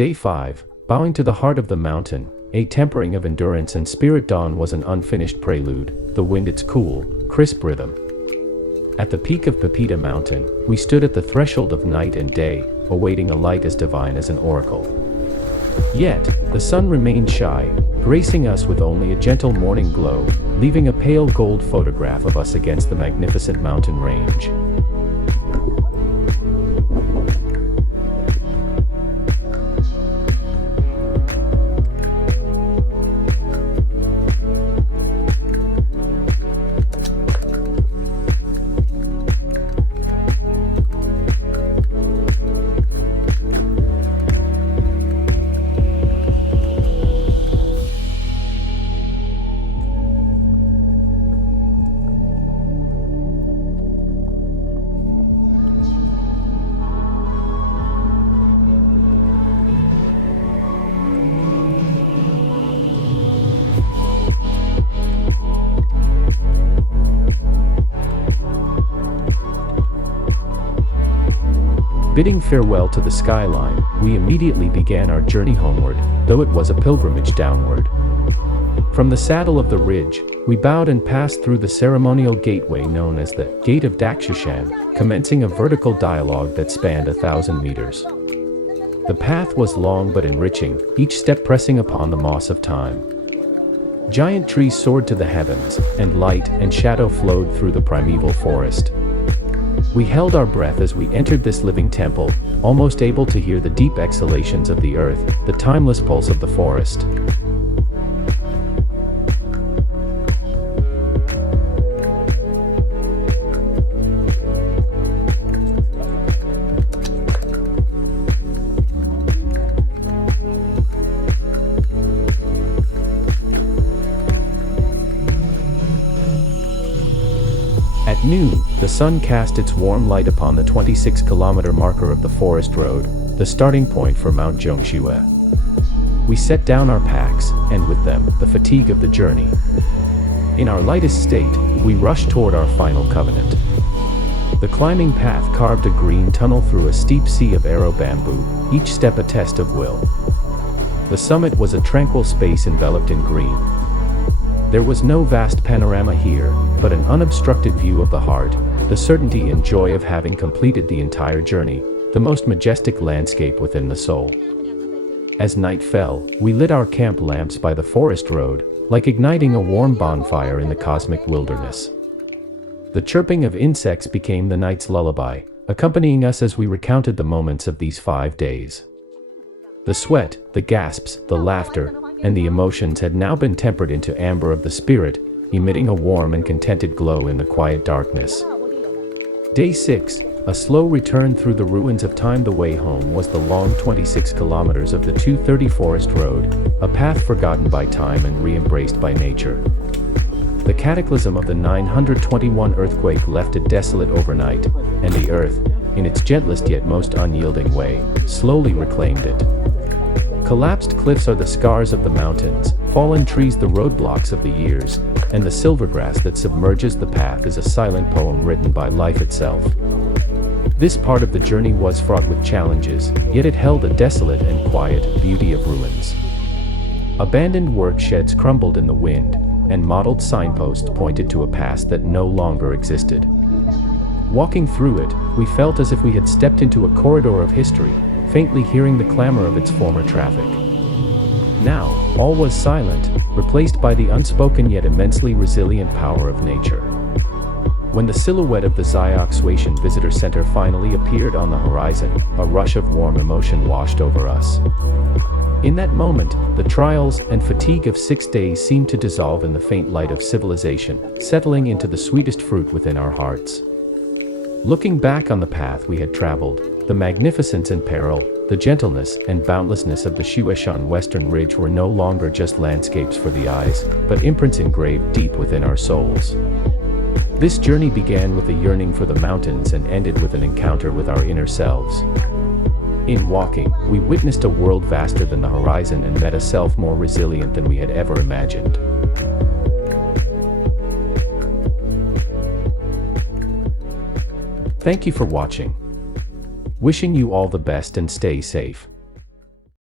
Day 5, bowing to the heart of the mountain, a tempering of endurance and spirit. Dawn was an unfinished prelude, the wind its cool, crisp rhythm. At the peak of Pipida Mountain, we stood at the threshold of night and day, awaiting a light as divine as an oracle. Yet, the sun remained shy, gracing us with only a gentle morning glow, leaving a pale gold photograph of us against the magnificent mountain range. Bidding farewell to the skyline, we immediately began our journey homeward, though it was a pilgrimage downward. From the saddle of the ridge, we bowed and passed through the ceremonial gateway known as the Gate of Daxueshan, commencing a vertical dialogue that spanned 1,000 meters. The path was long but enriching, each step pressing upon the moss of time. Giant trees soared to the heavens, and light and shadow flowed through the primeval forest. We held our breath as we entered this living temple, almost able to hear the deep exhalations of the earth, the timeless pulse of the forest. At noon, the sun cast its warm light upon the 26-kilometer marker of the forest road, the starting point for Mount Daxueshan. We set down our packs, and with them, the fatigue of the journey. In our lightest state, we rushed toward our final covenant. The climbing path carved a green tunnel through a steep sea of arrow bamboo, each step a test of will. The summit was a tranquil space enveloped in green. There was no vast panorama here, but an unobstructed view of the heart, the certainty and joy of having completed the entire journey, the most majestic landscape within the soul. As night fell, we lit our camp lamps by the forest road, like igniting a warm bonfire in the cosmic wilderness. The chirping of insects became the night's lullaby, accompanying us as we recounted the moments of these 5 days. The sweat, the gasps, the laughter, and the emotions had now been tempered into amber of the spirit, emitting a warm and contented glow in the quiet darkness. Day 6, a slow return through the ruins of time. The way home was the long 26 kilometers of the 230 forest road, a path forgotten by time and re-embraced by nature. The cataclysm of the 921 earthquake left it desolate overnight, and the earth, in its gentlest yet most unyielding way, slowly reclaimed it. Collapsed cliffs are the scars of the mountains, fallen trees the roadblocks of the years, and the silver grass that submerges the path is a silent poem written by life itself. This part of the journey was fraught with challenges, yet it held a desolate and quiet beauty of ruins. Abandoned work sheds crumbled in the wind, and mottled signposts pointed to a past that no longer existed. Walking through it, we felt as if we had stepped into a corridor of history, faintly hearing the clamor of its former traffic. Now, all was silent, replaced by the unspoken yet immensely resilient power of nature. When the silhouette of the Daxueshan Visitor Center finally appeared on the horizon, a rush of warm emotion washed over us. In that moment, the trials and fatigue of 6 days seemed to dissolve in the faint light of civilization, settling into the sweetest fruit within our hearts. Looking back on the path we had traveled, the magnificence and peril, the gentleness and boundlessness of the XueShan Western Ridge were no longer just landscapes for the eyes, but imprints engraved deep within our souls. This journey began with a yearning for the mountains and ended with an encounter with our inner selves. In walking, we witnessed a world vaster than the horizon and met a self more resilient than we had ever imagined. Thank you for watching. Wishing you all the best and stay safe.